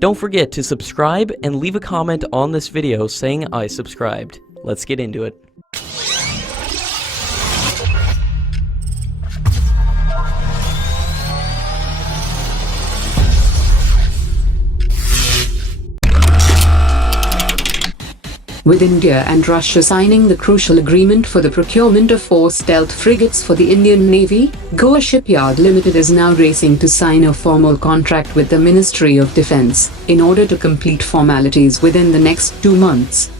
Don't forget to subscribe and leave a comment on this video saying I subscribed. Let's get into it. With India and Russia signing the crucial agreement for the procurement of 4 stealth frigates for the Indian Navy, Cochin Shipyard Limited is now racing to sign a formal contract with the Ministry of Defence, in order to complete formalities within the next 2 months.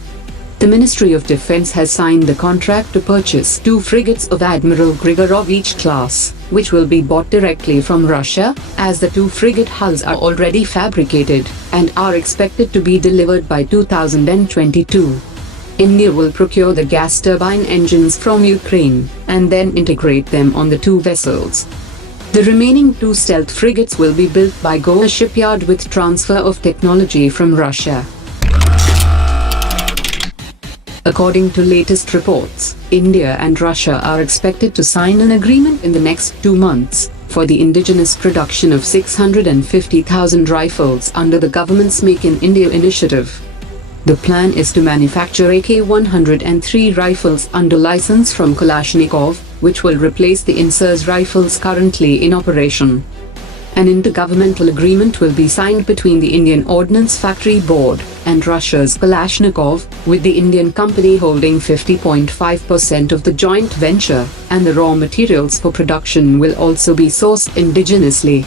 The Ministry of Defence has signed the contract to purchase 2 frigates of Admiral Grigorov each class, which will be bought directly from Russia, as the 2 frigate hulls are already fabricated, and are expected to be delivered by 2022. India will procure the gas turbine engines from Ukraine, and then integrate them on the 2 vessels. The remaining 2 stealth frigates will be built by Cochin Shipyard with transfer of technology from Russia. According to latest reports, India and Russia are expected to sign an agreement in the next 2 months for the indigenous production of 650,000 rifles under the government's Make in India initiative. The plan is to manufacture AK-103 rifles under license from Kalashnikov, which will replace the INS rifles currently in operation. An intergovernmental agreement will be signed between the Indian Ordnance Factory Board and Russia's Kalashnikov, with the Indian company holding 50.5% of the joint venture, and the raw materials for production will also be sourced indigenously.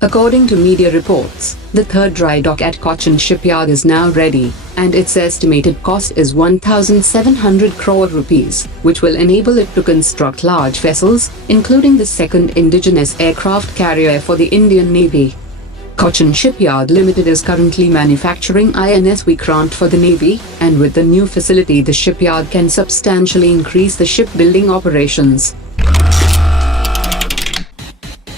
According to media reports, the 3rd dry dock at Cochin Shipyard is now ready, and its estimated cost is 1,700 crore rupees, which will enable it to construct large vessels, including the 2nd indigenous aircraft carrier for the Indian Navy. Cochin Shipyard Limited is currently manufacturing INS Vishal for the Navy, and with the new facility the shipyard can substantially increase the shipbuilding operations.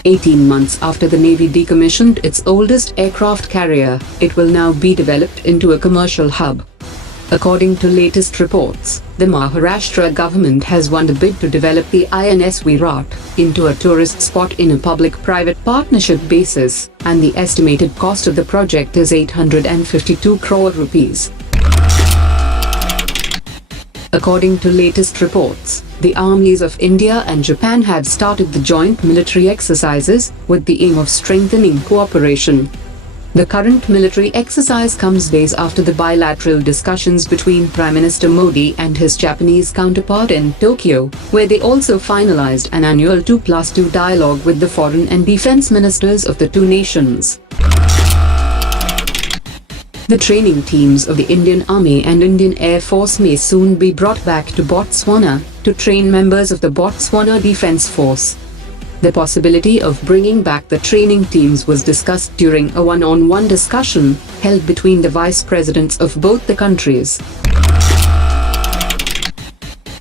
18 months after the Navy decommissioned its oldest aircraft carrier, it will now be developed into a commercial hub. According to latest reports, the Maharashtra government has won the bid to develop the INS Viraat into a tourist spot in a public-private partnership basis, and the estimated cost of the project is 852 crore rupees. According to latest reports, the armies of India and Japan have started the joint military exercises, with the aim of strengthening cooperation. The current military exercise comes days after the bilateral discussions between Prime Minister Modi and his Japanese counterpart in Tokyo, where they also finalized an annual 2+2 dialogue with the foreign and defense ministers of the 2 nations. The training teams of the Indian Army and Indian Air Force may soon be brought back to Botswana to train members of the Botswana Defence Force. The possibility of bringing back the training teams was discussed during a one-on-one discussion held between the vice presidents of both the countries.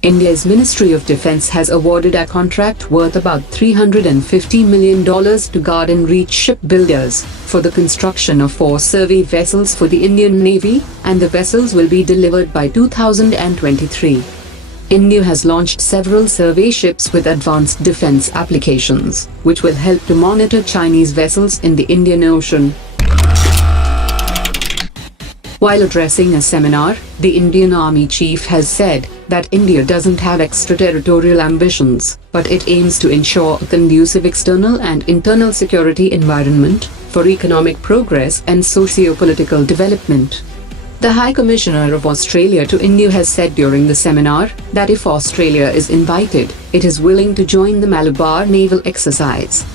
India's Ministry of Defence has awarded a contract worth about $350 million to Garden Reach Shipbuilders for the construction of 4 survey vessels for the Indian Navy, and the vessels will be delivered by 2023. India has launched several survey ships with advanced defence applications, which will help to monitor Chinese vessels in the Indian Ocean. While addressing a seminar, the Indian Army chief has said that India doesn't have extraterritorial ambitions, but it aims to ensure a conducive external and internal security environment for economic progress and socio-political development. The High Commissioner of Australia to India has said during the seminar that if Australia is invited, it is willing to join the Malabar naval exercise.